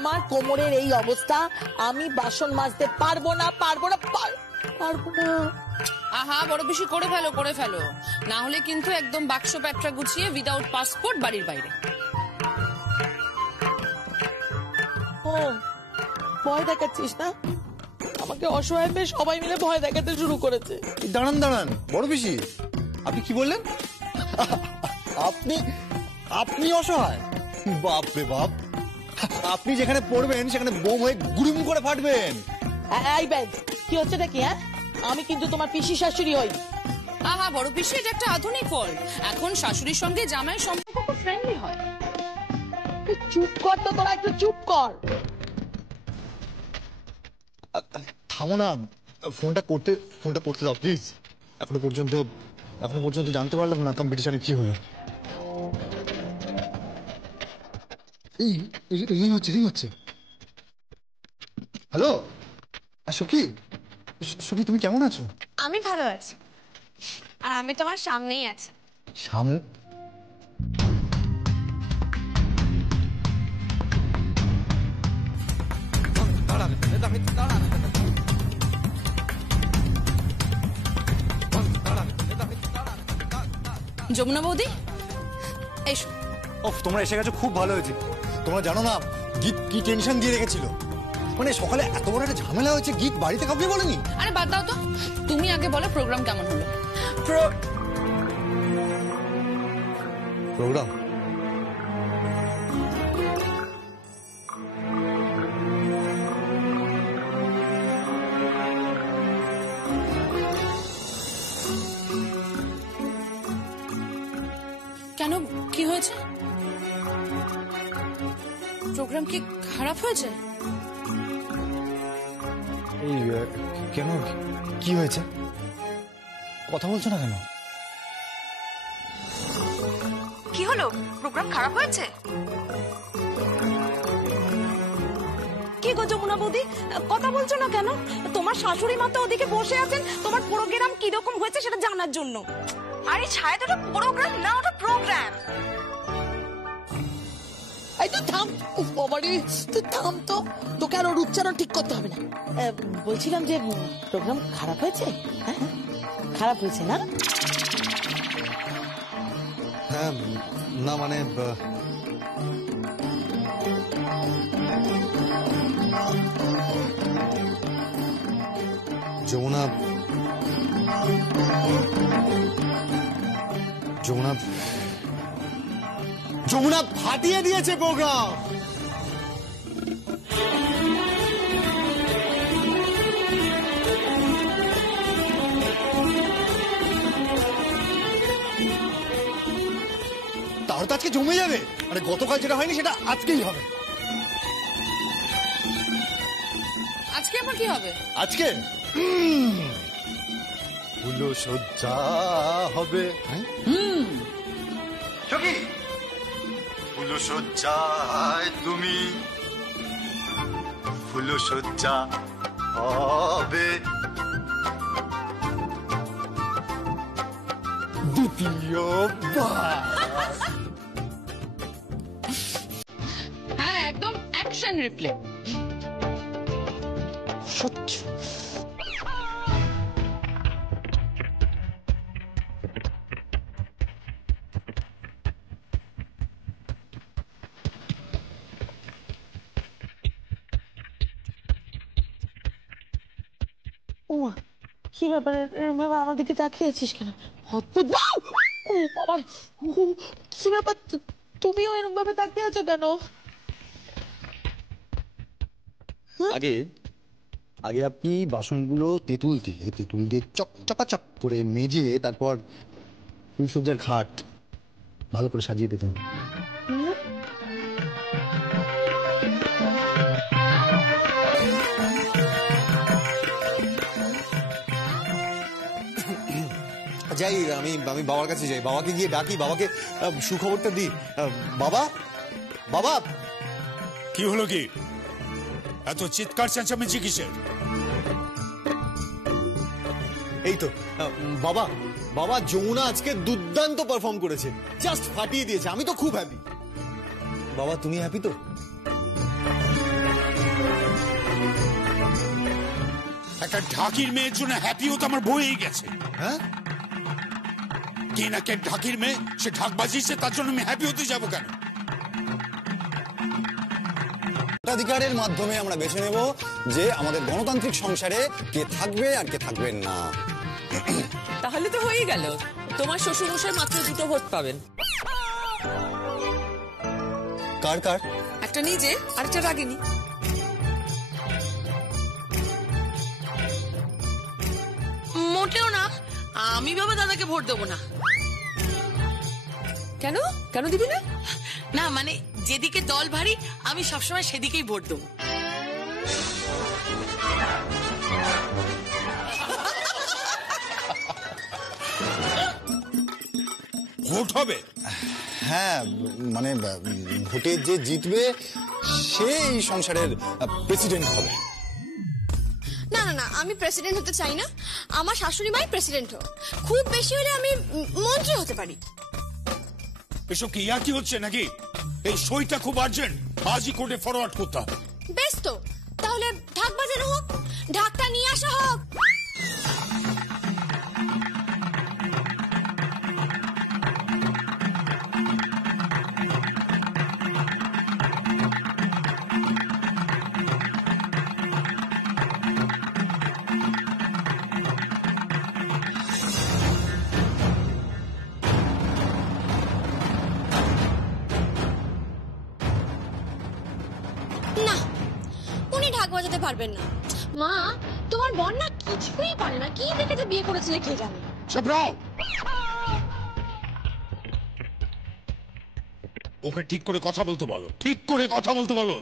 আমার কোমরের এই অবস্থা, আমি বাসন মাজতে পারবো না। আহা বড় বেশি করে ফেলো, না হলে কিন্তু একদম বাক্স প্যাটরা গুছিয়ে উইদাউট পাসপোর্ট বাড়ির বাইরে। ও ভয় দেখাচ্ছিস না আমাকে? অসহায় পেয়ে সবাই মিলে ভয় দেখাতে শুরু করেছে। দাঁড়ান বড় বেশি, আপনি কি বললেন? আপনি অসহায়? বাপ রে বাপ, আপনি যেখানে পড়বেন সেখানে বোম হয়ে গুড়ুম করে ফাটবেন। এই ব্যাগ কি হচ্ছে নাকি? হ্যাঁ, আমি কিন্তু তোমার পিসি শাশুড়ি হই। আহা বড় পিসি, এটা একটা আধুনিক ফল। এখন শাশুড়ির সঙ্গে জামাইয়ের সম্পর্ক খুব ফ্রেন্ডলি হয়। চুপ কর তো, তোরা একটু চুপ কর। থামো না, ফোনটা পড়তে দাও প্লিজ। এখনো পর্যন্ত জানতে পারলাম না কম্পিটিশনে কি হলো। এই হচ্ছে। হ্যালো সখী, তুমি কেমন আছো? আমি ভালো আছি, আর আমি তোমার সামনেই আছি। সামনে? যমুনা বৌদি এসো। তোমরা এসে গেছো, খুব ভালো হয়েছে। তোমরা জানো না গীত কি টেনশন দিয়ে রেখেছিল, মানে সকালে এত বড় একটা ঝামেলা হয়েছে, গীত বাড়িতে কাউকে বলেনি। আরে বাদ দাও তো, তুমি আগে বলো প্রোগ্রাম কেমন হলো? প্রোগ্রাম কেন, কি হয়েছে? প্রোগ্রাম কি খারাপ হয়েছে? কেন, কি হয়েছে? কথা বলছো না কেন? কি হলো, প্রোগ্রাম খারাপ হয়েছে? কি গো যমুনা বৌদি, কথা বলছো না কেন? তোমার শাশুড়ি মা তো ওদিকে বসে আছেন তোমার প্রোগ্রাম কিরকম হয়েছে সেটা জানার জন্য। আরে ছায়া, ওটা প্রোগ্রাম না, ওটা প্রোগ্রাম। এই তো থাম, তুই থাম তো, তোকে আর ওর উচ্চারণ ঠিক করতে হবে না। বলছিলাম যে প্রোগ্রাম খারাপ হয়েছে। হ্যাঁ, খারাপ হয়েছে না? হ্যাঁ, না মানে যমুনা ফাটিয়ে দিয়েছে প্রোগ্রাম। তাহলে তো আজকে জমে যাবে, মানে গতকাল যেটা হয়নি সেটা আজকেই হবে। আজকে আবার কি হবে? আজকে ফুল সজ্জা হবে। সখী, ফুল সজ্জায় তুমি, ফুল সজ্জা হবে দ্বিতীয়বার। হ্যাঁ, একদম অ্যাকশন রিপ্লে। সত্যি কি ব্যাপার, আমার দিকে তাকিয়েছিস কেন? কি ব্যাপার, তুমিও এরকম ভাবে তাকিয়ে আছো কেন? আগে আপনি বাসনগুলো তেঁতুল দিয়ে চকাচক করে মেজে তারপর ফুলসজ্জার ঘাট ভালো করে সাজিয়ে দিতেন। যাই, আমি বাবার কাছে যাই, বাবাকে গিয়ে ডাকি, বাবাকে সুখবরটা দিই। বাবা। কি হলো, কি এত চিৎকার চেঁচামেচি কিসের? এই তো বাবা, যমুনা আজকে দুর্দান্ত পারফর্ম করেছে, জাস্ট ফাটিয়ে দিয়েছে। আমি তো খুব হ্যাপি। বাবা, তুমি হ্যাপি তো? একটা ঢাকির মেয়ের জন্য হ্যাপিও তো আমার বইয়েই গেছে। হ্যাঁ, কে না কে ঢাকির মেয়ে, সে ঢাক বাজিয়েছে, তার জন্য আমি হ্যাপি হতে যাবো কেন? ভোটাধিকারের মাধ্যমে আমরা বেছে নেব যে আমাদের গণতান্ত্রিক সংসারে কে থাকবে আর কে থাকবেন না। তাহলে তো হয়েই গেল, তোমার শ্বশুরমশাই মাত্র 2টো ভোট পাবেন। কার কার? একটা নিজে আর একটা রাগিনী। মোটেও না, আমি ভাবে দাদাকে ভোট দেবো না। কেন কেন দিবি না? না মানে যেদিকে দল ভারী আমি সবসময় সেদিকেই ভোট দেবো। ভোট হবে? হ্যাঁ, মানে ভোটে যে জিতবে সে এই সংসারের প্রেসিডেন্ট হবে। না না না, আমি প্রেসিডেন্ট হতে চাই না। আমার শাশুড়ি মাই প্রেসিডেন্ট হোক, খুব বেশি হলে আমি মন্ত্রী হতে পারি। এসব কি ইয়ার্কি হচ্ছে নাকি? এই সইটা খুব আর্জেন্ট, আজই কোর্টে ফরওয়ার্ড করতে হবে। বেশ তো, তাহলে ঢাক বাজানো হোক, ঢাকটা নিয়ে আসা হোক। না, উনি ঢাক বাজাতে পারবেন না। মা, তোমার বোন না কিছুই পারে না, কি দেখে বিয়ে করেছিলে কে জানে। ওকে ঠিক করে কথা বলতে বলো, ঠিক করে কথা বলতে বলো।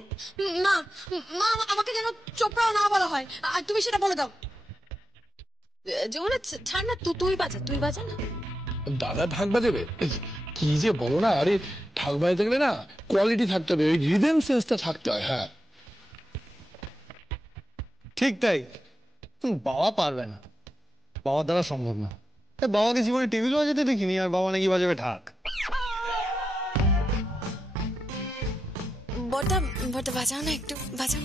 মা, মা আমাকে যেন চোপড়া না বলা হয়, আর তুমি সেটা বলে দাও। যমুনা ছাড় না, তুই বাজা, তুই বাজা না। দাদা ঢাক বাজাবে? কি যে বলো না, আরে ঢাক বাজাতে গেলে না কোয়ালিটি থাকতে হবে, ওই রিদম সেন্সটা থাকতে হয়। হ্যাঁ ঠিক তাই। বাবা পারবে না, বাবার দ্বারা সম্ভব না। বাবাকে জীবনে টেবিল বাজাতে দেখিনি, আর বাবা নাকি বাজাবে ঢাক। বটা বটা বাজাও না, একটু বাজাও।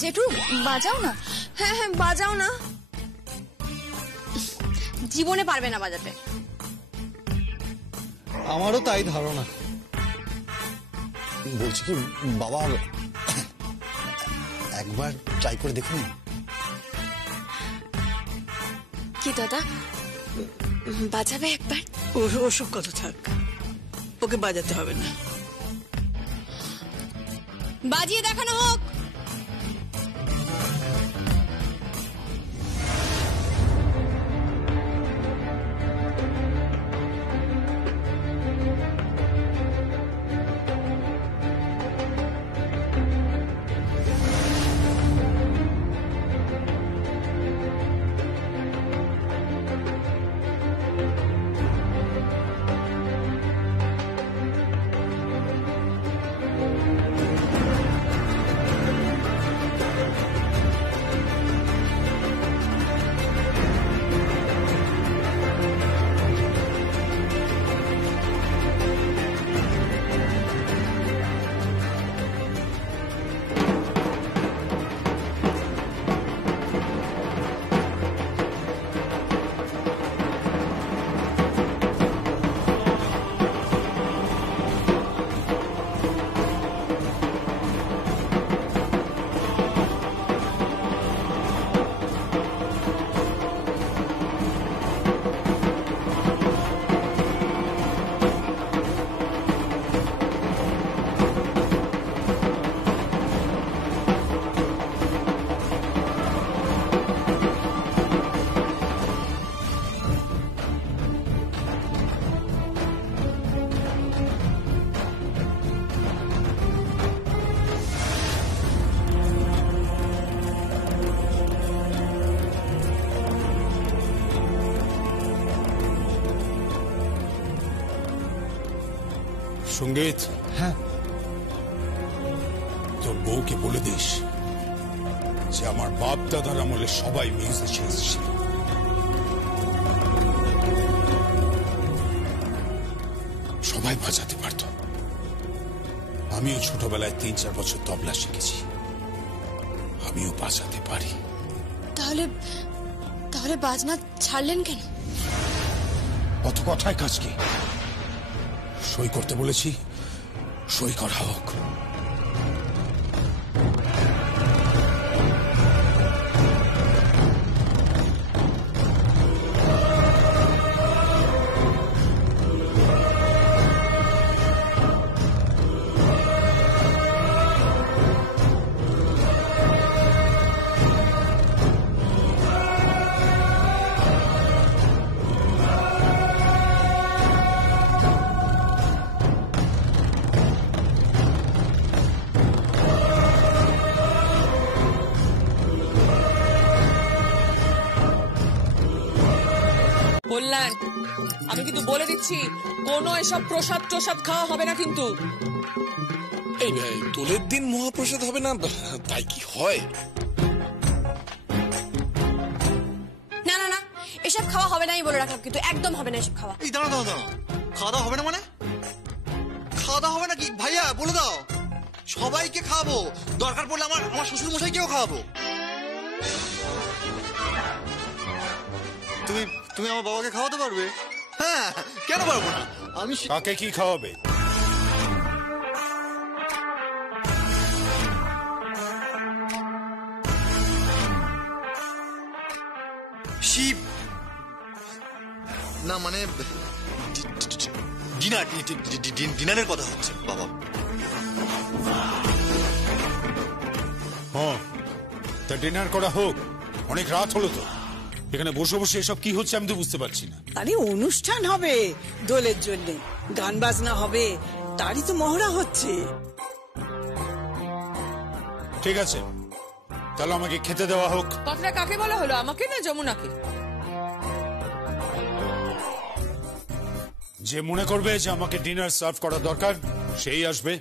জেঠু বাজাও না। হ্যাঁ হ্যাঁ বাজাও না। জীবনে পারবে না বাজাতে। আমারও তাই ধারণা। বলছি কি বাবা, একবার ট্রাই করে দেখুন। কি দাদা, বাজাবে একবার? ওসব কথা থাক, ওকে বাজাতে হবে না। বাজিয়ে দেখানো হোক। সঙ্গীত, হ্যাঁ, তোর বউকে বলে দিস যে আমার বাপ দাদার আমলে সবাই মিউজিশিয়ান ছিল। সবাই বাজাতে পারত। আমিও ছোটবেলায় 3-4 বছর তবলা শিখেছি, আমিও বাজাতে পারি। তাহলে তাহলে বাজনা ছাড়লেন কেন? অত কথায় কাজ কি? সই করতে বলেছি, সই করা হোক। বললেন, আমি কিন্তু বলে দিচ্ছি কোনো এসব প্রসাদ টোসাদ খাওয়া হবে না কিন্তু। এই দোলের দিন মহাপ্রসাদ হবে না, তাই কি হয়? না না না, এসব খাওয়া হবে না, আমি বলে রাখলাম কিন্তু একদম হবে না এসব খাওয়া। এই দাঁড়া দাঁড়া দাঁড়া, খাওয়া দাওয়া হবে না মানে? খাওয়া দাওয়া হবে নাকি ভাইয়া? বলে দাও, সবাইকে খাওয়াবো, দরকার পড়লে আমার শ্বশুর মশাইকেও খাওয়াবো। তুমি আমার বাবাকে খাওয়াতে পারবে? হ্যাঁ, কেন পারবো না? আমি কাকে কি খাওয়াবে? শিব না, মানে ডিনারের কথা হচ্ছে বাবা। হ্যাঁ, তা ডিনার করা হোক। অনেক রাত হলো তো, এখানে বসে বসে এসব কি হচ্ছে আমি তো বুঝতে পারছি না। আরে অনুষ্ঠান হবে দোলের জন্য, গান বাজনা হবে, তারই তো মহড়া হচ্ছে। ঠিক আছে, তাহলে আমাকে খেতে দেওয়া হোক। কথাটা কাকে বলা হলো, আমাকে না যমুনাকে? যে মনে করবে যে আমাকে ডিনার সার্ভ করা দরকার সেই আসবে।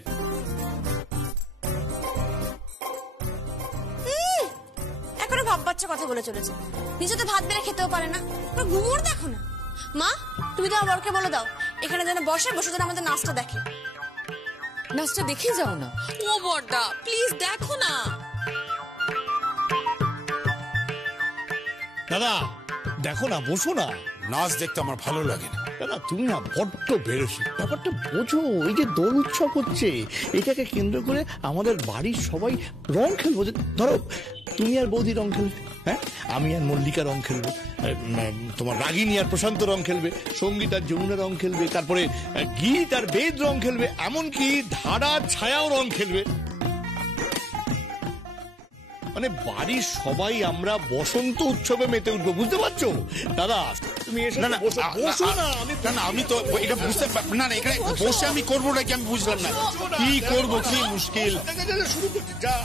এখনো ভাব বাচ্চা কথা বলে চলেছে, নিজে তো ভাত বেড়ে খেতেও পারে না, ঘুমোর দেখো না। মা, তুমি তো আমার বরকে বলে দাও এখানে যেন বসে যেন আমাদের নাচটা দেখে। নাচটা দেখে যাও না। ও বড়দা, প্লিজ দেখো না। দাদা দেখো না, বসো না। নাচ দেখতে আমার ভালো লাগে না। দাদা তুমি না বড্ড বেরোসি, ব্যাপারটা বোঝো। এই যে দোল উৎসব হচ্ছে, এটাকে কেন্দ্র করে আমাদের বাড়ির সবাই রং খেলবো। ধরো তুমি আর বৌদি রং খেলবে, হ্যাঁ, আমি আর মল্লিকা রং খেলবো, তোমার রাগিনী আর প্রশান্ত রং খেলবে, সঙ্গীত আর যমুনা রং খেলবে, তারপরে গীত আর বেদ রং খেলবে, এমনকি ধারা ছায়াও রং খেলবে। মানে বাড়ির সবাই আমরা বসন্ত উৎসবে মেতে উঠবো, বুঝতে পারছো? দাদা তুমি এসে না না বসো না। আমি তো এটা বুঝতে না, এখানে বসে আমি করবো নাকি আমি বুঝলাম না। কি করবো, কি মুশকিল। শুরু করছি, যা।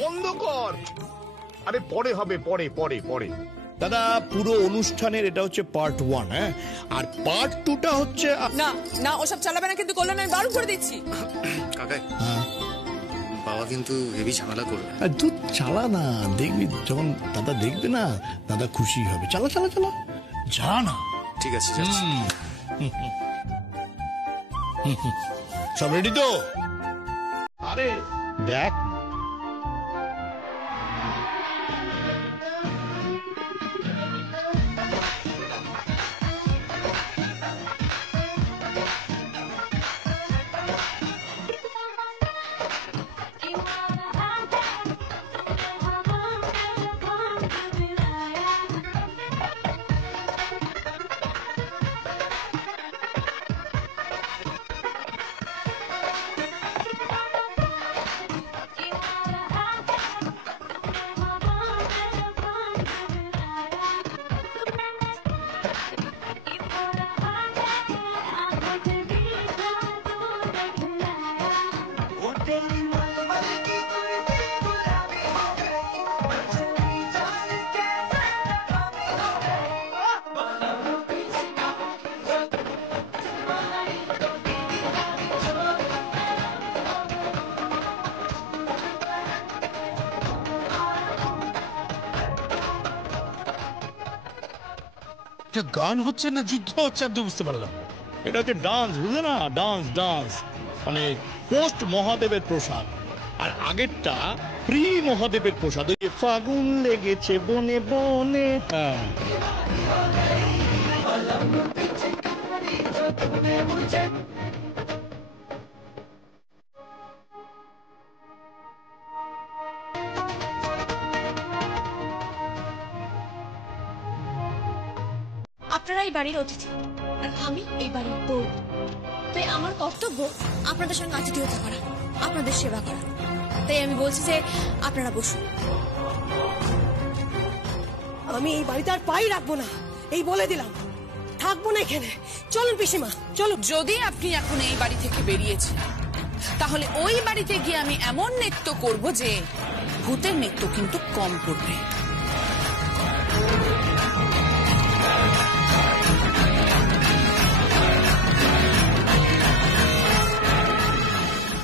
বন্ধ কর। আরে পরে হবে, পরে পরে পরে। দাদা পুরো অনুষ্ঠানের এটা হচ্ছে পার্ট 1, হ্যাঁ, আর পার্ট 2টা হচ্ছে। না না, ওসব চালাবে না কিন্তু, করলে না আমি বারণ করে দিচ্ছি। কাকাই, বাবা কিন্তু হেভি ঝামেলা করবে। তুই চালা না, দেখবি যখন দাদা দেখবে না, দাদা খুশি হবে। চালা চালা চালা, যা না। ঠিক আছে, যাচ্ছি। সব রেডি তো? আরে দেখ, এটা গান হচ্ছে না যুদ্ধ হচ্ছে আমি তো বুঝতে পারলাম। এটা হচ্ছে ডান্স, বুঝলে না? ডান্স ডান্স মানে পোস্ট মহাদেবের প্রসাদ, আর আগেরটা প্রি মহাদেবের প্রসাদ। ওই যে ফাগুন লেগেছে বনে বনে। হ্যাঁ, আপনারা এই বাড়ির অতিথি আর আমি এই বাড়ির বউ, তাই আমার কর্তব্য আপনাদের সঙ্গে আতিথেয়তা করা, আপনাদের সেবা করা। তাই আমি বলছি যে আপনারা বসুন। আমি এই বাড়িতে আর পাই রাখবো না, এই বলে দিলাম। থাকবো না এখানে। চলুন পিসিমা, চলুন। যদি আপনি এখন এই বাড়ি থেকে বেরিয়েছেন, তাহলে ওই বাড়িতে গিয়ে আমি এমন নৃত্য করব যে ভূতের নৃত্য কিন্তু কম করবে।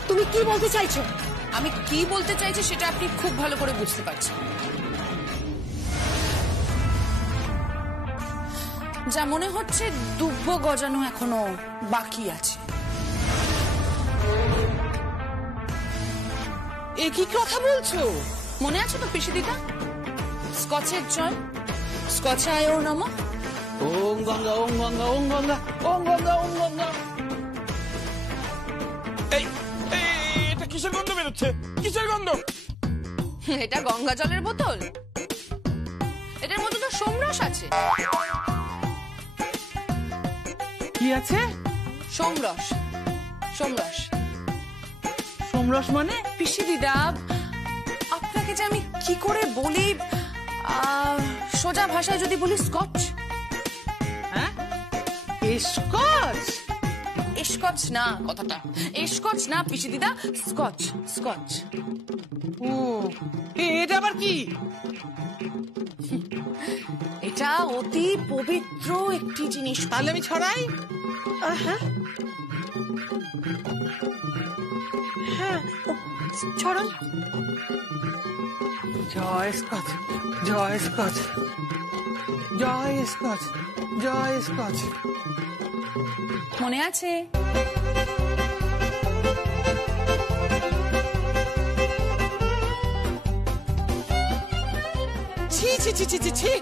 তুমি কি বলতে চাইছো? আমি কি বলতে চাইছি সেটা আপনি খুব ভালো করে বুঝতে পারছেন। যা মনে হচ্ছে দুব্ব গজানো এখনো বাকি আছে। এ কি কথা বলছো? মনে আছে তো পিসিদিটা? স্কচের জল, স্কচায় ও নম। ওম গঙ্গা ওম গঙ্গা ওম গঙ্গা ওম গঙ্গা ওম গঙ্গা। এটা কিসের গন্ধ বেরোচ্ছে? কিসের গন্ধ? এটা গঙ্গা জলের বোতল। এটার মধ্যে তো সোমরস আছে। কি আছে? সোমরস। সোমরস সোমরস মানে? পিসিদিদা, আপনাকে যে আমি কি করে বলি, সোজা ভাষায় যদি বলি স্কচ। হ্যাঁ, স্কচ? স্কচ না কথাটা, স্কচ না পিসিদিদা, স্কচ। স্কচ। ও, এটা আবার কি? এটা অতি পবিত্র একটি জিনিস। তাহলে আমি ছড়াই? হ্যাঁ হ্যাঁ, ছড়ান। জয় স্কচ, জয় স্কচ, জয় স্কচ, জয় স্কচ। মনে আছে? ছি ছি ছি ছি ছি ছি।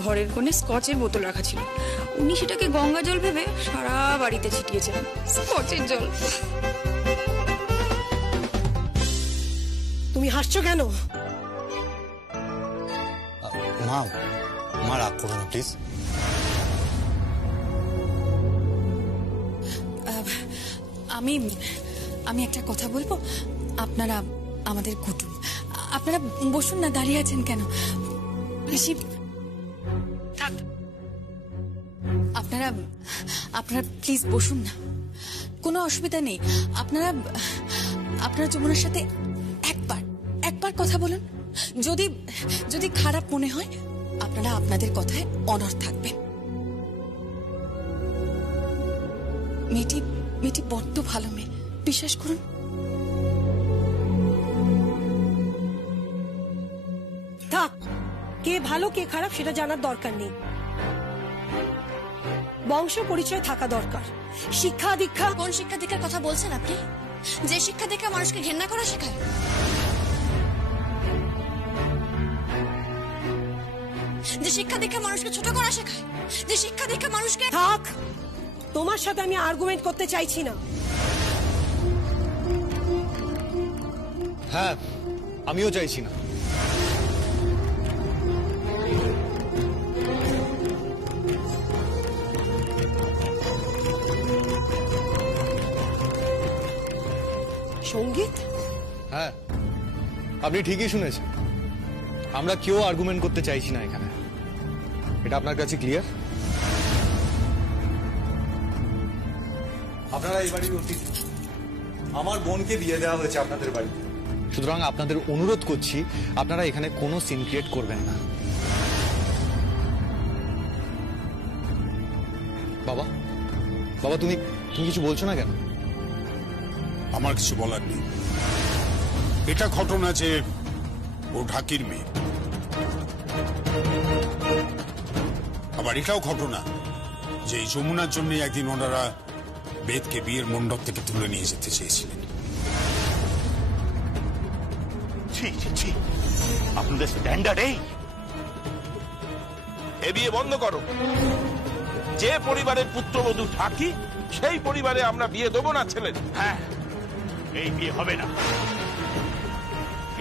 ঘরের কোণে স্কচের বোতল রাখা ছিল, উনি সেটাকে গঙ্গা জল ভেবে সারা বাড়িতে ছিটিয়েছেন। স্কচের জল। তুমি হাসছো কেন? মা, মা রাগ করো না প্লিজ। আমি আমি একটা কথা বলবো। আপনারা আমাদের কুটুম, আপনারা বসুন না, দাঁড়িয়ে আছেন কেন? বেশি থাক, আপনারা আপনারা প্লিজ বসুন না, কোনো অসুবিধা নেই। আপনারা আপনারা যমুনার সাথে একবার কথা বলুন। যদি যদি খারাপ মনে হয়, আপনারা আপনাদের কথায় অনড় থাকবেন। মেয়েটি বড্ড ভালো মেয়ে, বিশ্বাস করুন। থাক, কে ভালো কে খারাপ সেটা জানার দরকার নেই। বংশ পরিচয় থাকা দরকার, শিক্ষা দীক্ষা। কোন শিক্ষা দীক্ষার কথা বলছেন আপনি? যে শিক্ষা দীক্ষা মানুষকে ঘেন্না করা শেখায়? যে শিক্ষা দীক্ষা মানুষকে ছোট করা শেখায়? যে শিক্ষা দীক্ষা মানুষকে... থাক, তোমার সাথে আমি আর্গুমেন্ট করতে চাইছি না। হ্যাঁ, আমিও চাইছি না। সঙ্গীত? হ্যাঁ, আপনি ঠিকই শুনেছেন। আমরা কেউ আর্গুমেন্ট করতে চাইছি না এখানে। এটা আপনার কাছে ক্লিয়ার? আপনারা এই বাড়ির অতিথি। আমার বোনকে বিয়ে দেওয়া হয়েছে আপনাদের বাড়িতে, সুতরাং আপনাদের অনুরোধ করছি আপনারা এখানে কোনো সিন ক্রিয়েট করবেন না। বাবা, বাবা তুমি কিছু বলছো না কেন? আমার কিছু বলার নেই। এটা ঘটনা যে ও ঢাকির মেয়ে, আবার এটাও ঘটনা যে এই যমুনার জন্য একদিন ওনারা বেদকে বিয়ের মণ্ডপ থেকে তুলে নিয়ে যেতে চেয়েছিলেন। আপনাদের স্ট্যান্ডার্ড এই বিয়ে বন্ধ করো। যে পরিবারের পুত্রবধূ থাকি সেই পরিবারে আমরা বিয়ে দেবো না ছেলে। হ্যাঁ, এই বিয়ে হবে না।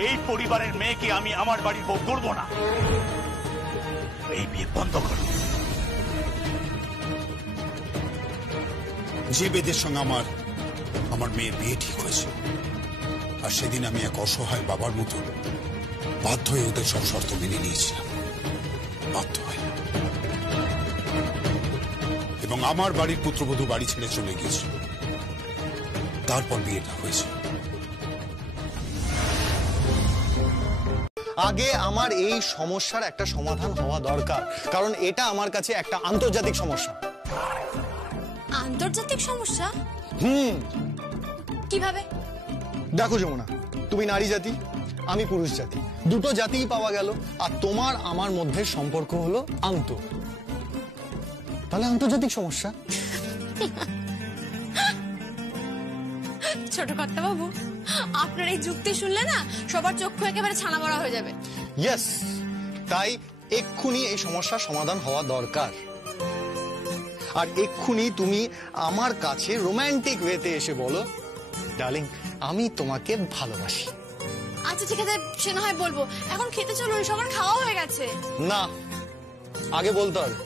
এই পরিবারের মেয়েকে আমি আমার বাড়ির বউ করবো না। এই বিয়ে বন্ধ করো। যে বেদের সঙ্গে আমার মেয়ের বিয়ে ঠিক হয়েছে, আর সেদিন আমি এক অসহায় বাবার মতো বাধ্য হয়ে ওদের সব শর্ত মেনে নিয়েছিলাম, বাধ্য হয়ে। এবং আমার বাড়ির পুত্রবধূ বাড়ি ছেড়ে চলে গিয়েছিল, তারপর বিয়েটা হয়েছে। আগে আমার এই সমস্যার একটা সমাধান হওয়া দরকার, কারণ এটা আমার কাছে একটা আন্তর্জাতিক সমস্যা। আন্তর্জাতিক সমস্যা? কিভাবে? দেখো যমুনা, তুমি নারী জাতি, আমি পুরুষ জাতি, দুটো জাতিই পাওয়া গেল, আর তোমার আমার মধ্যে সম্পর্ক হলো তাহলে আন্তর্জাতিক সমস্যা। ছোট কর্তা বাবু, আপনার এই যুক্তি শুনলে না সবার চক্ষু একেবারে ছানা বড়া হয়ে যাবে। ইয়েস, তাই এক্ষুনি এই সমস্যার সমাধান হওয়া দরকার। আর এক্ষুনি তুমি আমার কাছে রোমান্টিক ওয়েতে এসে বলো, ডার্লিং, আমি তোমাকে ভালোবাসি। আচ্ছা ঠিক আছে, সে না হয় বলবো। এখন খেতে চলুন, সবার খাওয়া হয়ে গেছে। না, আগে বলতে হবে।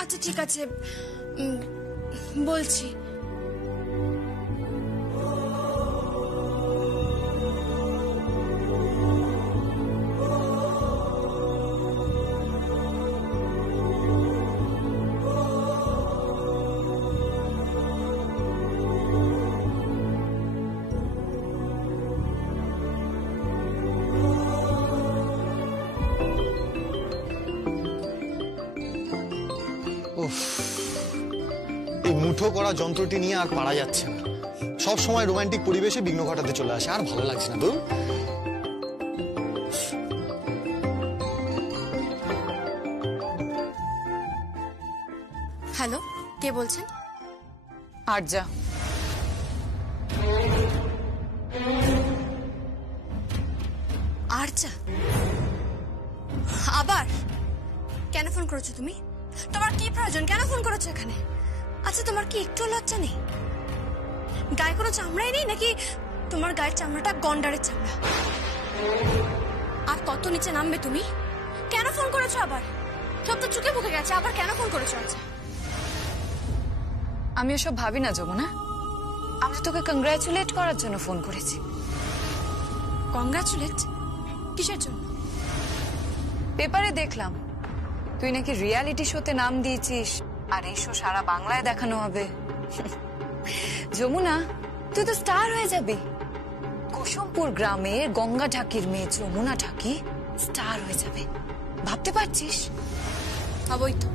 আচ্ছা ঠিক আছে, বলছি। এই মুঠো করা যন্ত্রটি নিয়ে আর পারা যাচ্ছে না। সব সময় রোমান্টিক পরিবেশে বিঘ্ন ঘটাতে চলে আসে, আর ভালো লাগছে না। তো হ্যালো, কে বলছেন? আরজা। আরজা? আবার কেন ফোন করেছো তুমি? তোমার কি প্রয়োজন? কেন ফোন করেছো এখানে? আচ্ছা, তোমার কি একটু লজ্জা নেই? গায়ে কোনো চামড়াই নেই নাকি? তোমার গায়ের চামড়াটা গন্ডারের চামড়া। আর কত নিচে নামবে তুমি? কেন ফোন করেছো আবার? সব তো চুকে বুকে গেছে, আবার কেন ফোন করেছো? আচ্ছা, আমি ওসব ভাবি না যমুনা। আমি তোকে কংগ্রাচুলেট করার জন্য ফোন করেছি। কংগ্রাচুলেট? কিসের জন্য? পেপারে দেখলাম তুই নাকি রিয়ালিটি শোতে নাম দিয়েছিস, আর এই শো সারা বাংলায় দেখানো হবে। যমুনা, তুই তো স্টার হয়ে যাবি। কুসুমপুর গ্রামের গঙ্গা ঢাকির মেয়ে যমুনা ঢাকি স্টার হয়ে যাবে, ভাবতে পারছিস? হবই তো,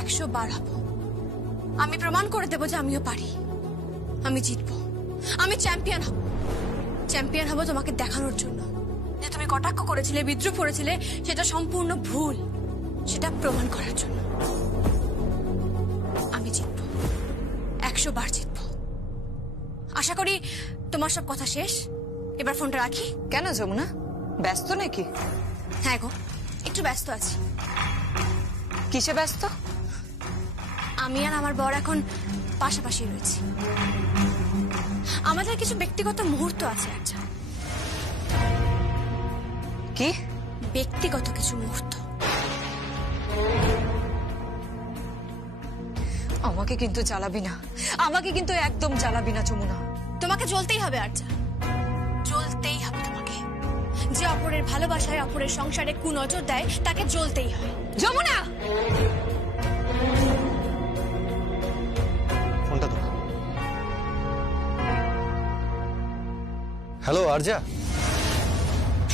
100 বার হবো। আমি প্রমাণ করে দেবো যে আমিও পারি। আমি জিতবো, আমি চ্যাম্পিয়ন হব। চ্যাম্পিয়ন হব তোমাকে দেখানোর জন্য যে তুমি কটাক্ষ করেছিলে, বিদ্রুপ করেছিলে, সেটা সম্পূর্ণ ভুল, সেটা প্রমাণ করার জন্য। আমি জিতবো, 100 বার জিতবো। আশা করি তোমার সব কথা শেষ। এবার ফোনটা রাখি। কেন যমুনা, ব্যস্ত নাকি? হ্যাঁ গো, একটু ব্যস্ত আছি। কিসে ব্যস্ত? আমি আর আমার বর এখন পাশাপাশি রয়েছি। আমাদের কিছু ব্যক্তিগত মুহূর্ত আছে। আচ্ছা, কি ব্যক্তিগত কিছু মুহূর্ত? আমাকে কিন্তু জ্বালাবি না, আমাকে কিন্তু একদম জ্বালাবি না যমুনা। তোমাকে জ্বলতেই হবে আরজা, জ্বলতেই হবে তোমাকে। যে অপরের ভালোবাসায়, অপরের সংসারে কুনজর দেয়, তাকে জ্বলতেই হয়। যমুনা, ফোনটা তো। হ্যালো আরজা,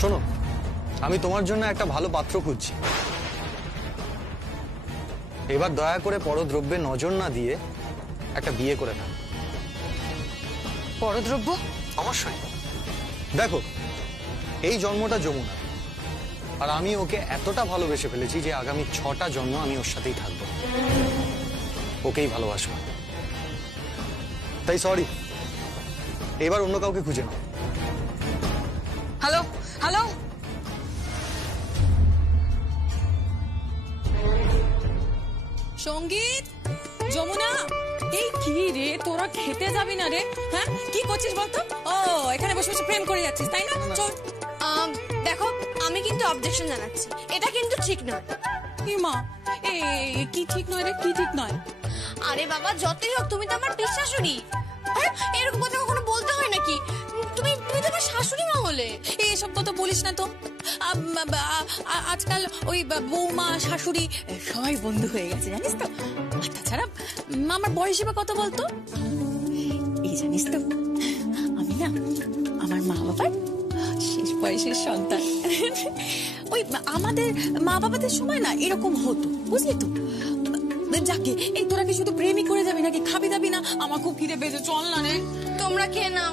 শোনো, আমি তোমার জন্য একটা ভালো পাত্র খুঁজছি। এবার দয়া করে পরদ্রব্যে নজর না দিয়ে একটা বিয়ে করে নাও। পরদ্রব্য? অবশ্যই। দেখো, এই জন্মটা যমুনা, আর আমি ওকে এতটা ভালোবেসে ফেলেছি যে আগামী 6টা জন্ম আমি ওর সাথেই থাকবো, ওকেই ভালোবাসবো। তাই সরি, এবার অন্য কাউকে খুঁজে নাও। হ্যালো হ্যালো, সঙ্গীত, যমুনা, এই কি রে, তোরা খেতে যাবি না রে? হ্যাঁ, কি করছিস বলতো? ও, এখানে বসে বসে প্রেম করে যাচ্ছিস, তাই না? চল। দেখো, আমি কিন্তু অবজেকশন জানাচ্ছি, এটা কিন্তু ঠিক নয়। কি মা, কি ঠিক নয় রে? কি ঠিক নয়? আরে বাবা, যতই হোক তুমি তো আমার বিশ্বাসুরি। এরকম কথা কখনো বলতে হয় নাকি? তুমি তুমি তো আমার শাশুড়ি মা হলে। এসব কথা বলিস না তো। আজকাল ওই বৌমা শাশুড়ি সবাই বন্ধু হয়ে গেছে, জানিস তো। আর তাছাড়া আমার বয়সী বা কত বলতো? এই জানিস তো, আমি না আমার মা বাবার শেষ বয়সের সন্তান। ওই আমাদের মা বাবাদের সময় না এরকম হতো, বুঝলি তো। যাকে, এই তোরা কি শুধু প্রেমই করে যাবি নাকি? খাবি দাবি না? আমার খুব খিদে পেয়েছে, চল না রে। তোমরা খেয়ে নাও।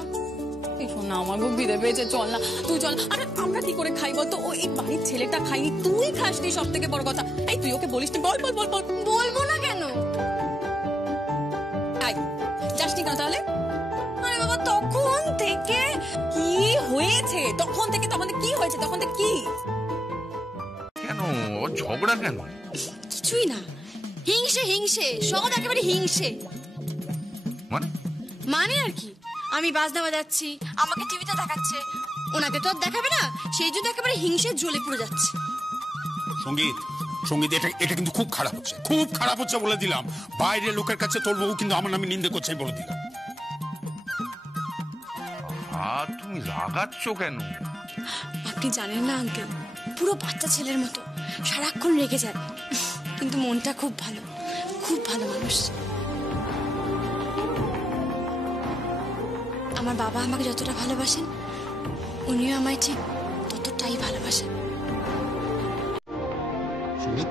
শোন না, আমার খুব খিদে পেয়েছে, চল না, তুই চল। আরে আমরা কি করে খাই বলতো? ও এই বাড়ির ছেলেটা খাইনি, তুই খাসনি, সব থেকে বড় কথা। এই তুই ওকে বলিস নি? বল বল বল বল। বলবো না কেন? যাসনি কেন তাহলে? আরে বাবা, তখন থেকে কি হয়েছে? তখন থেকে কি হয়েছে? তখন থেকে কি? কেন ঝগড়া কেন? কিছুই না, হিংসে হিংসে, সব একেবারে হিংসে। মানে আর কি, আমি বাজনা বাজাচ্ছি, আমাকে টিভিতে দেখাচ্ছে, ওনাকে তো আর দেখাবে না, সেই জন্য একেবারে হিংসে জ্বলে পুড়ে যাচ্ছে। সঙ্গীত, সঙ্গীত, এটা কিন্তু খুব খারাপ হচ্ছে, খুব খারাপ হচ্ছে বলে দিলাম। বাইরের লোকের কাছে তোর বউ কিন্তু আমার নামে নিন্দে করছে বলে দিলাম। তুমি রাগাচ্ছ কেন? আপনি জানেন না আঙ্কেল, পুরো বাচ্চা ছেলের মতো সারাক্ষণ রেগে যায়, কিন্তু মনটা খুব ভালো, খুব ভালো মানুষ। আমার বাবা আমাকে যতটা ভালোবাসেন, উনিও আমায় ঠিক ততটাই ভালোবাসেন। সঙ্গীত,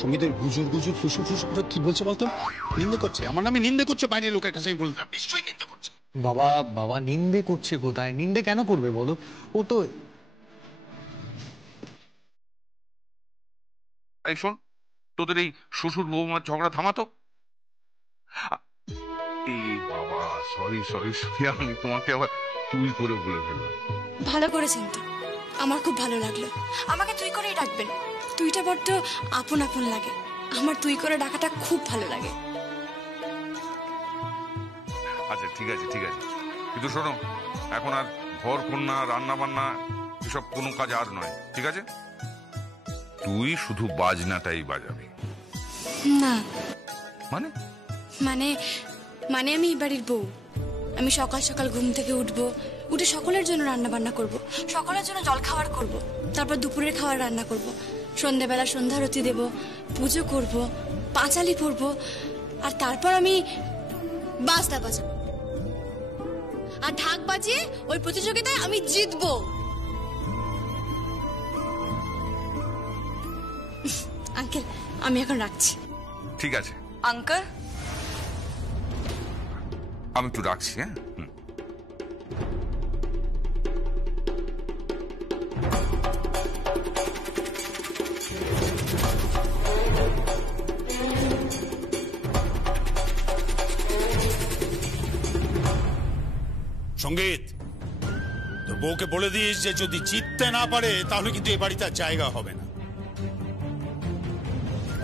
সঙ্গীত, গুজুর গুজুর ফুসুর ফুসুর কি বলছে বলতো? নিন্দে করছে, আমার নামে নিন্দে করছে বাইরের লোকের কাছে, বলতাম নিশ্চয়ই নিন্দে করছে। বাবা, বাবা নিন্দে করছে কোথায়? নিন্দে কেন করবে বলো? ও তো এই শোন, তোদের এই শ্বশুর বৌমার ঝগড়া থামাতো। এই বাবা, সরি সরি সরি, আমি তোমাকে আবার তুই করে বলে ফেললাম। ভালো করেছেন তো, আমার খুব ভালো লাগলো। আমাকে তুই করেই ডাকবেন, তুইটা বড্ড আপন আপন লাগে, আমার তুই করে ডাকাটা খুব ভালো লাগে। আচ্ছা ঠিক আছে ঠিক আছে, কিন্তু শোনো, এখন আর ঘর কন্যা রান্না বান্না এসব কোনো কাজ আর নয়, ঠিক আছে? তুই শুধু বাজনাটাই বাজাবি। না মানে? মানে মানে আমি এই বাড়ির বউ, আমি সকাল সকাল ঘুম থেকে উঠবো, উঠে সকলের জন্য রান্না বান্না করব, সকলের জন্য জল খাবার করব, তারপর দুপুরের খাবার রান্না করব, সন্ধ্যাবেলা সন্ধ্যারতি দেব, পুজো করব, পাঁচালি পরব, আর তারপর আমি বাজনা বাজাবো, আর ঢাক বাজিয়ে ওই প্রতিযোগিতায় আমি জিতবো। আঙ্কেল, আমি এখন রাখছি। ঠিক আছে আঙ্কেল, আমি একটু রাখছি। হ্যাঁ, সঙ্গীত, তোর বউকে বলে দিস যে যদি জিততে না পারে তাহলে কিন্তু এ বাড়িতে আর জায়গা হবে না।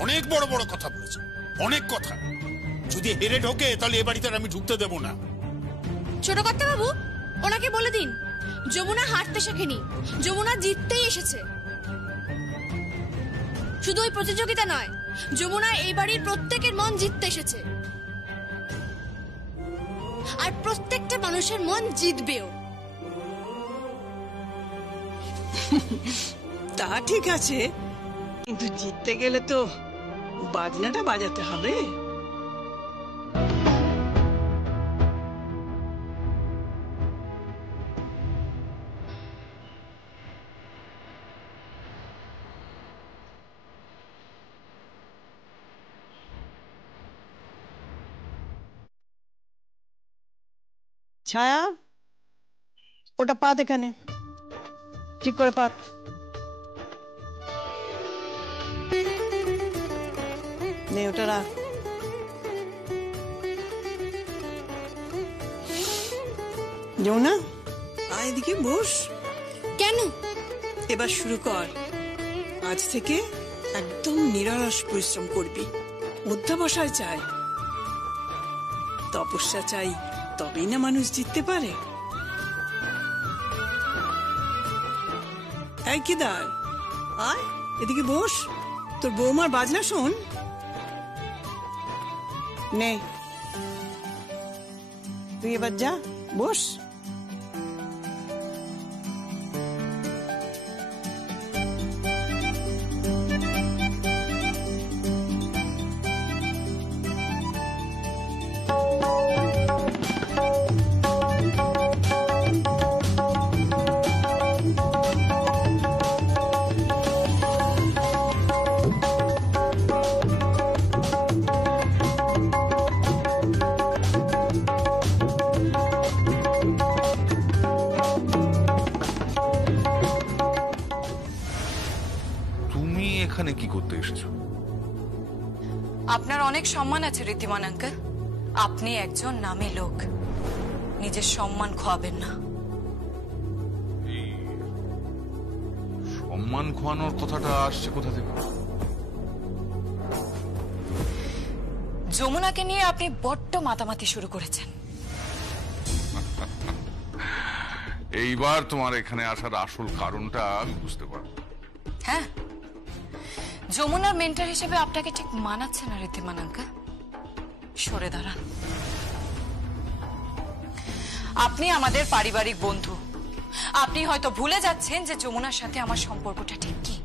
অনেক বড় বড় কথা বলেছে, অনেক কথা। যদি হেরে ঢোকে তাহলে এ বাড়িতে আমি ঢুকতে দেবো না। ছোট কর্তা বাবু, ওনাকে বলে দিন যমুনা হারতে শেখেনি, যমুনা জিততেই এসেছে। শুধু ওই প্রতিযোগিতা নয়, যমুনা এই বাড়ির প্রত্যেকের মন জিততে এসেছে, আর প্রত্যেকটা মানুষের মন জিতবেও। তা ঠিক আছে, কিন্তু জিততে গেলে তো বাজনাটা বাজাতে হবে। ছায়া, ওটা পাত এখানে, ঠিক করে পাত। নে ওটা রাখ। যমুনা আয় এদিকে বস। কেন? এবার শুরু কর। আজ থেকে একদম নিরলস পরিশ্রম করবি, অধ্যাবসায় চাই, তপস্যা চাই, তবেই না মানুষ জিততে পারে। এই কেদার আয় এদিকে বস, তোর বৌমার বাজনা শোন। নে তুই এবার যা বস। এখানে কি করতে এসেছো? আপনার অনেক সম্মান আছে ঋদ্ধিমান আঙ্কেল, আপনি একজন নামী লোক, নিজের সম্মান খোয়াবেন না। সম্মান খোয়ানোর কথাটা আসছে কোথা থেকে? যমুনাকে নিয়ে আপনি বড্ড মাতামাতি শুরু করেছেন। এইবার তোমার এখানে আসার আসল কারণটা আমি বুঝতে পারবো। হ্যাঁ, যমুনার মেন্টর হিসেবে আপনাকে ঠিক মানাচ্ছে না ঋদ্ধিমান আঙ্কেল, সরে দাঁড়ান। আপনি আমাদের পারিবারিক বন্ধু, আপনি হয়তো ভুলে যাচ্ছেন যে যমুনার সাথে আমার সম্পর্কটা ঠিক কি।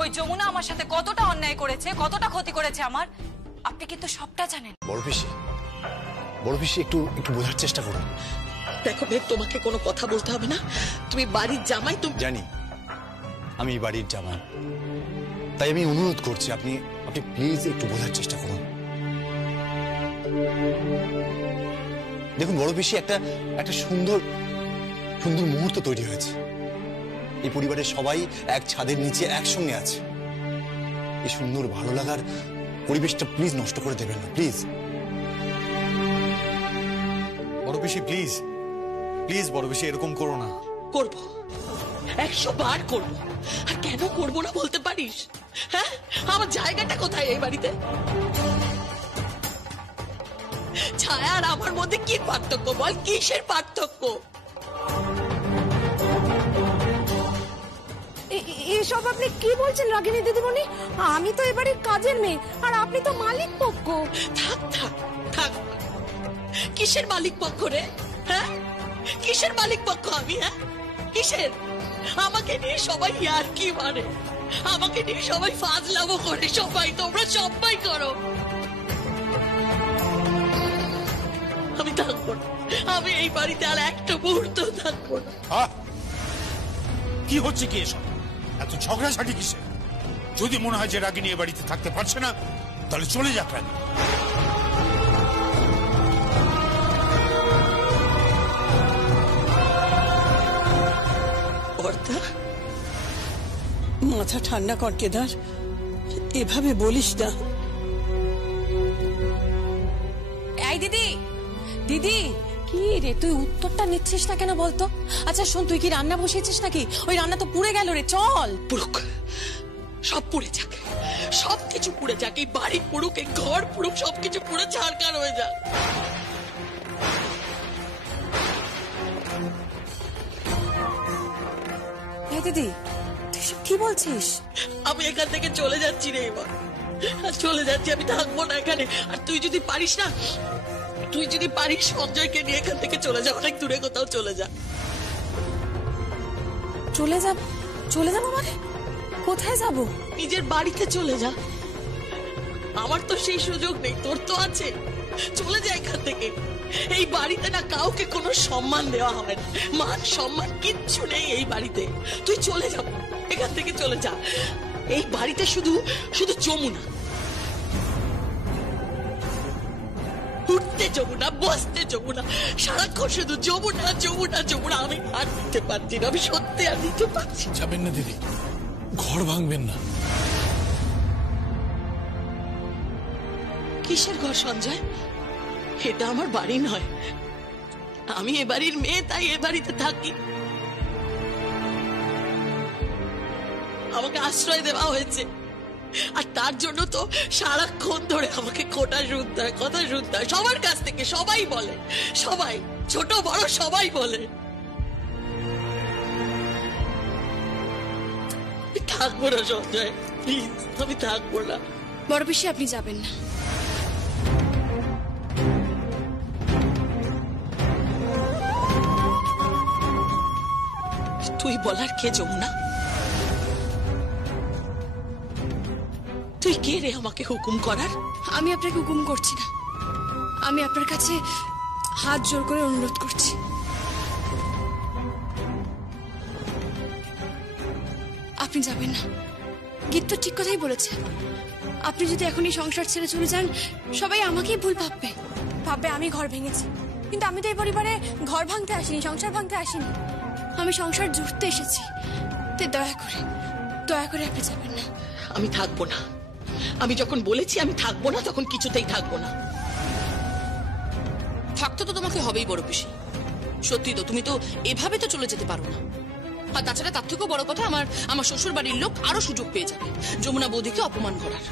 ওই যমুনা আমার সাথে কতটা অন্যায় করেছে, কতটা ক্ষতি করেছে আমার, আপনি কিন্তু সবটা জানেন। বড় পিসি একটু বোঝার চেষ্টা করুন। দেখো বেদ, তোমাকে কোনো কথা বলতে হবে না, তুমি বাড়ির জামাই। তুমি জানি আমি বাড়ির জামাই, তাই আমি অনুরোধ করছি আপনি প্লিজ একটু বোঝার চেষ্টা করুন। দেখুন বড় পিসি, একটা সুন্দর মুহূর্ত তৈরি হয়েছে। এই পরিবারের সবাই এক ছাদের নিচে একসঙ্গে আছে। এই সুন্দর ভালো লাগার পরিবেশটা প্লিজ নষ্ট করে দেবেন না, প্লিজ। বড় পিসি প্লিজ বড় পিসি এরকম করো না। করবো, 100 বার করবো। আর কেন করবো না বলতে পারিস? হ্যাঁ, আমার জায়গাটা কোথায় এই বাড়িতে? ছায়া আর আমার মধ্যে কি পার্থক্য বল? কিসের পার্থক্য? এসব আপনি কি বলছেন রাগিনী দিদিমণি? আমি তো এবারে কাজের মেয়ে, আর আপনি তো মালিক পক্ষ। থাক, কিসের মালিক পক্ষ রে? হ্যাঁ, কিসের মালিক পক্ষ আমি? হ্যাঁ, কিসের? আমাকে নিয়ে সবাই আর কি মানে, আমাকে নিয়ে সবাই ফাজলামো করে, তোমরা সবাই করো। আমি থাকবো না, আমি এই বাড়িতে আর একটা মুহূর্ত থাকবো না। কি হচ্ছে কি এসব? এত ঝগড়াঝাটি কিসে? যদি মনে হয় যে রাগিনী এ বাড়িতে থাকতে পারছে না, তাহলে চলে যাক রাগিনী। মাথা ঠান্ডা কর কেদার, এভাবে বলিস না। এই দিদি কি রে, তুই উত্তরটা নিচ্ছিস না কেন বলতো? আচ্ছা শোন, তুই কি রান্না বসিয়েছিস নাকি? ওই রান্না তো পুড়ে গেল রে, চল। পুরুক, সব পুড়ে যাক, সবকিছু পুড়ে যাক, এই বাড়ি পুড়ুক, এই ঘর পুড়ুক, সবকিছু পুড়ে ছাড়খাড় হয়ে যাক। দিদি তুই কি বলছিস? আমি এখান থেকে চলে যাচ্ছি রে, এবার চলে যাচ্ছি, আমি থাকবো না এখানে। আর তুই যদি পারিস সঞ্জয়কে নিয়ে এখান থেকে চলে যা, অনেক দূরে কোথাও চলে যা। চলে যাবো মানে? কোথায় যাব? নিজের বাড়িতে চলে যা। আমার তো সেই সুযোগ নেই, তোর তো আছে। চলে যা এখান থেকে। এই বাড়িতে না কাউকে কোনো সম্মান দেওয়া হয় না, মান সম্মান কিচ্ছু নেই এই বাড়িতে। তুই চলে যা, এখান থেকে চলে যা। এই বাড়িতে শুধু যমুনা, উঠতে যমুনা, বসতে যমুনা, সারাক্ষণ শুধু যমুনা। আমি আর নিতে পারছি না, আমি সত্যি আর নিতে পারছি। যাবেন না দিদি, ঘর ভাঙবেন না। কিসের ঘর সঞ্জয়? এটা আমার বাড়ি নয়। আমি এ বাড়ির মেয়ে, তাই এ বাড়িতে থাকি। আমাকে আশ্রয় দেওয়া হয়েছে, আর তার জন্য তো সারাক্ষণ ধরে আমাকে কথা শুনতে হয় সবার কাছ থেকে। সবাই বলে, সবাই, ছোট বড় সবাই বলে। থাকবো না সঞ্জয়, প্লিজ, আমি থাকবো না। বড় পিসি, আপনি যাবেন না। তুই বলার কে যমুনা? তুই কে রে আমাকে হুকুম করার? আমি আপনাকে হুকুম করছি না, আমি আপনার কাছে হাত জোর করে অনুরোধ করছি। আপনি যাবেন না। গীত তো ঠিক কথাই বলেছে। আপনি যদি এখনই সংসার ছেড়ে চলে যান, সবাই আমাকেই ভুল ভাববে, ভাববে আমি ঘর ভেঙেছি। কিন্তু আমি তো এই পরিবারে ঘর ভাঙতে আসিনি, সংসার ভাঙতে আসিনি, আমি সংসার জুড়তে এসেছি। তাই দয়া করে আপনি যাবেন না। আমি থাকবো না। আমি যখন বলেছি আমি থাকবো না, তখন কিছুতেই থাকবো না। থাকতে তো তোমাকে হবেই বড় পিসি। সত্যি তো, তুমি তো এভাবে তো চলে যেতে পারো না। আর তাছাড়া তার থেকেও বড় কথা, আমার শ্বশুর বাড়ির লোক আরো সুযোগ পেয়ে যাবে যমুনা বৌদিকে অপমান করার।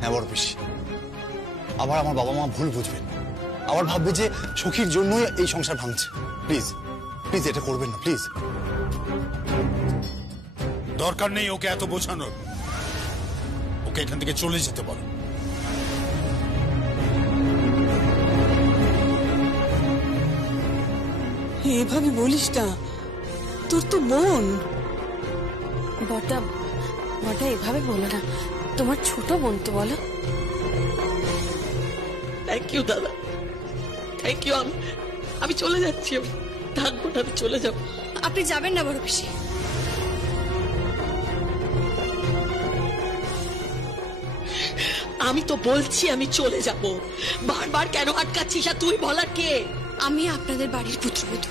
হ্যাঁ বড় পিসি, আবার আমার বাবা মা ভুল বুঝবেন, আবার ভাববে যে সখীর জন্যই এই সংসার ভাঙছে। প্লিজ প্লিজ এটা করবেন না, প্লিজ। দরকার নেই ওকে এত বোঝানোর। ওকে এখান থেকে চলে যেতে বলো। এভাবে বলিস না, তোর তো বোন। বটা এভাবে বলো না, তোমার ছোট বোন তো, বলো। থ্যাংক ইউ দাদা, থ্যাংক ইউ। আমি চলে যাচ্ছি, আমি থাকবো না, আমি চলে যাবো। আপনি যাবেন না বড় পিসি। আমি তো বলছি আমি চলে যাব, বারবার কেন আটকাচ্ছিস? আর তুই বলার কে? আমি আপনাদের বাড়ির পুত্রবধূ।